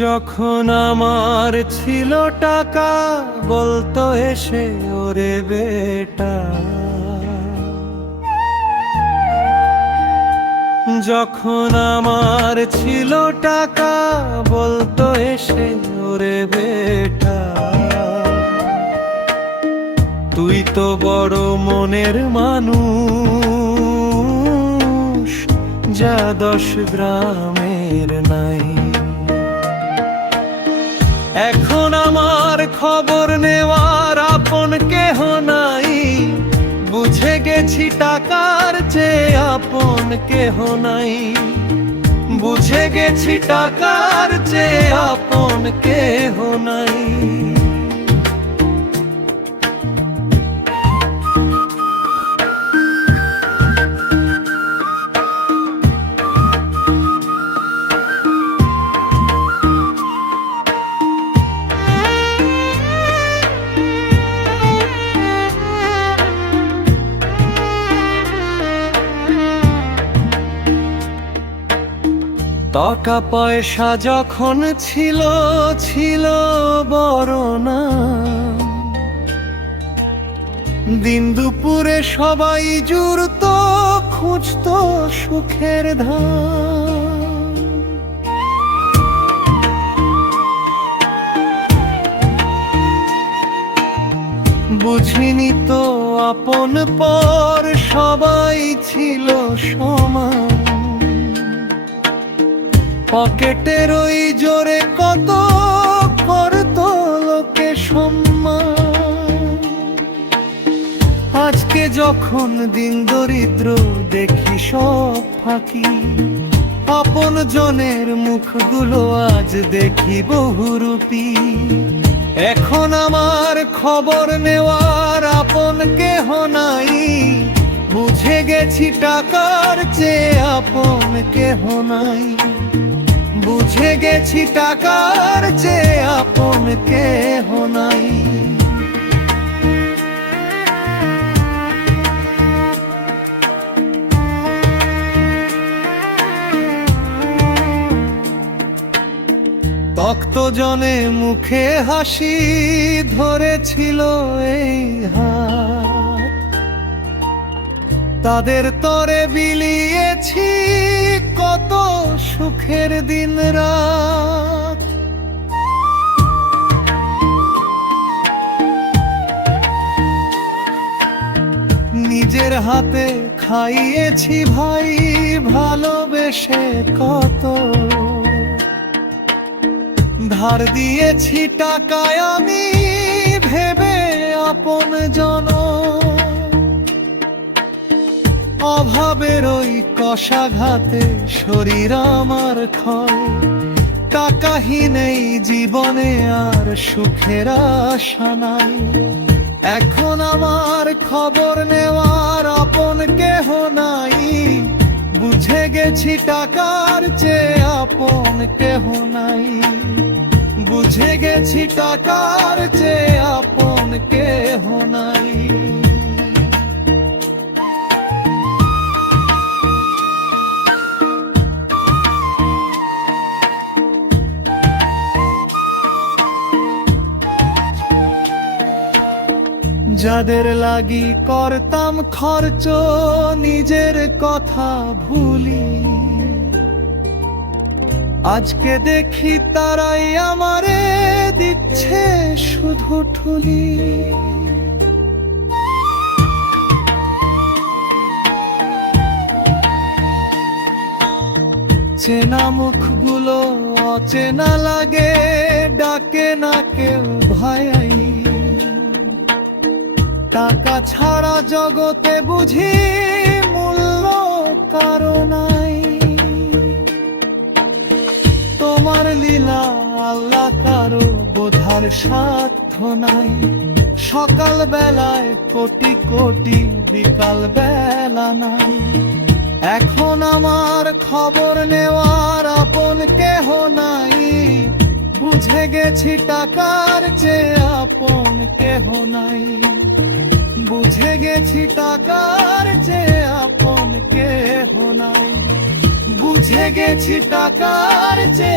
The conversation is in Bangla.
যখন আমার ছিল টাকা বলতো এসে ওরে বেটা, যখন আমার ছিল টাকা বলতো এসে ওরে বেটা, তুই তো বড় মনের মানুষ, যা 10 গ্রামের নাই। এখন আমার খবর নেওয়ার আপন কেহ নাই, বুঝে গেছি টাকার চেয়ে আপন কেহ নাই, বুঝে গেছি টাকার চেয়ে আপন কেহ নাই। টাকা পয়সা যখন ছিল ছিল বড় না, দিন দুপুরে সবাই জুড়তো খুঁজতো সুখের ধান। বুঝিনি তো আপন পর সবাই ছিল সমান, পকেটের ওই জোরে কত করতো লোকে সম্মান। আজকে যখন দিন দরিদ্র দেখি সব ফাঁকি, আপন জনের মুখগুলো আজ দেখি বহুরূপী। এখন আমার খবর নেওয়ার আপন কেহ নাই, বুঝে গেছি টাকার চেয়ে আপন কেহ নাই, বুঝে গেছি টাকার চেয়ে আপন কেহ নাই। তক্ত জনে মুখে হাসি ধরেছিল এই হাত, তাদের তরে বিলিয়েছি কত সুখের দিন রাত। নিজের হাতে খাইয়েছি ভাই ভালোবেসে কত, ধার দিয়েছি টাকায় আমি ভেবে আপন জন। অভাবের ওই কষাঘাতে শরীর আমার ক্ষয়, টাকাহীন এই জীবনে আর সুখের আশা নাই। এখন আমার খবর নেওয়ার আপন কেহ নাই, বুঝে গেছি টাকার চেয়ে আপন কেহ নাই, বুঝে গেছি টাকার চেয়ে আপন কেহ নাই। যাদের লাগি করতাম খরচ নিজের কথা ভুলি, আজকে দেখি তারাই আমারে দিচ্ছে শুধু ঠুলি। চেনা মুখগুলো অচেনা লাগে, ডাকে না কেউ ভাই। টাকা ছাড়া জগতে বুঝি মূল্য কারো নাই। তোমার লীলা আল্লাহ কারো বোঝার সাধ্য নাই। সকাল বেলায় কোটি কোটি, বিকাল বেলা নাই। এখন আমার খবর নেওয়ার আপন কেহ নাই, বুঝে গেছি টাকার চেয়ে আপন কেহ নাই, বুঝে গেছি টাকার চেয়ে আপন কেহ নাই, বুঝে গেছি টাকার চেয়ে